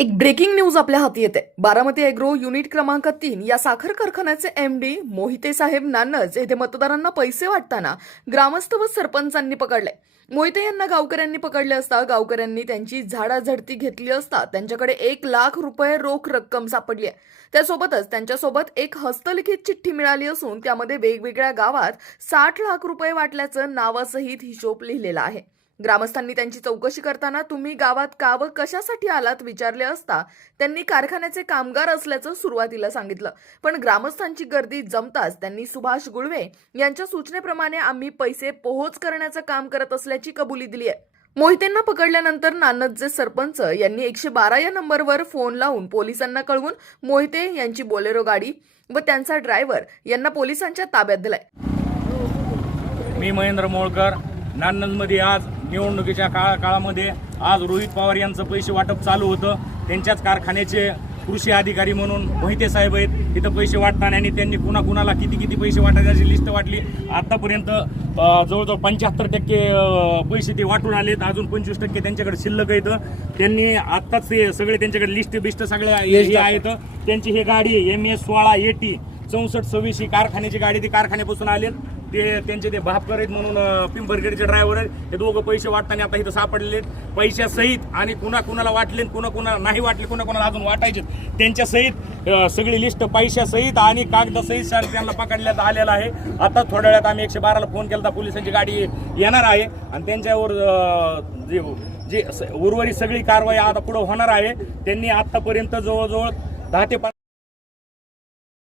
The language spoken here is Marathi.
एक ब्रेकिंग न्यूज आपल्या हाती येते. बारामती एग्रो युनिट क्रमांक तीन या साखर कारखान्याचे एम डी मोहिते साहेब नानज येथे मतदारांना पैसे वाटताना ग्रामस्थ व सरपंचांनी पकडले. मोहिते यांना गावकऱ्यांनी पकडले असता गावकऱ्यांनी त्यांची झाडाझडती घेतली असता त्यांच्याकडे एक लाख रुपये रोख रक्कम सापडली आहे. त्यासोबतच त्यांच्यासोबत एक हस्तलिखित चिठ्ठी मिळाली असून त्यामध्ये वेगवेगळ्या गावात साठ लाख रुपये वाटल्याचं नावासहित हिशोब लिहिलेला आहे. ग्रामस्थांनी त्यांची चौकशी करताना तुम्ही गावात का व कशासाठी आलात विचारले असता त्यांनी कारखान्याचे कामगार असल्याचं सुरुवातीला सांगितलं. पण ग्रामस्थांची गर्दी जमताच त्यांनी सुभाष गुळवे यांच्या सूचनेप्रमाणे आम्ही पैसे पोहोच करण्याचं काम करत असल्याची कबुली दिली आहे. मोहितेंना पकडल्यानंतर नानदचे सरपंच यांनी एकशे बारा या नंबरवर फोन लावून पोलिसांना कळवून मोहिते यांची बोलेरो गाडी व त्यांचा ड्रायव्हर यांना पोलिसांच्या ताब्यात दिलाय. मी महेंद्र मोळकर नानंदमध्ये आज निवडणुकीच्या काळा काळामध्ये आज रोहित पवार यांचं पैसे वाटप चालू होतं. त्यांच्याच कारखान्याचे कृषी अधिकारी म्हणून मोहिते साहेब आहेत. तिथं पैसे वाटताना आणि त्यांनी कुणा कुणाला किती किती पैसे वाटायची लिस्ट वाटली. आतापर्यंत अं, जवळजवळ पंच्याहत्तर टक्के पैसे ते वाटून आलेत. अजून पंचवीस टक्के त्यांच्याकडे शिल्लक आहेत. त्यांनी आत्ताच ते सगळे त्यांच्याकडे लिस्ट बिस्ट सगळ्या हे आहेत. त्यांची ही गाडी एम एस सोळा एटी चौसष्ट सव्वीस ही कारखान्याची गाडी ती कारखान्यापासून आले ते त्यांचे ते भापकर आहेत म्हणून अं, पिंपरखेडचे ड्रायव्हर आहेत. हे दोघं पैसे वाटताना आता इथं सापडलेले आहेत. पैशासहित आणि कुणा कुणाला वाटले कुणा कुणा नाही वाटले कुणा कुणाला अजून वाटायचे त्यांच्यासहित सगळी लिस्ट पैशासहित आणि कागदासहित सर त्यांना पकडण्यात आलेला आहे. आता थोड्या वेळात आम्ही एकशे बाराला फोन केला होता, पोलिसांची गाडी येणार आहे. आणि त्यांच्यावर जे जे उर्वरित सगळी कारवाई आता पुढे होणार आहे. त्यांनी आत्तापर्यंत जवळजवळ दहा ते पाच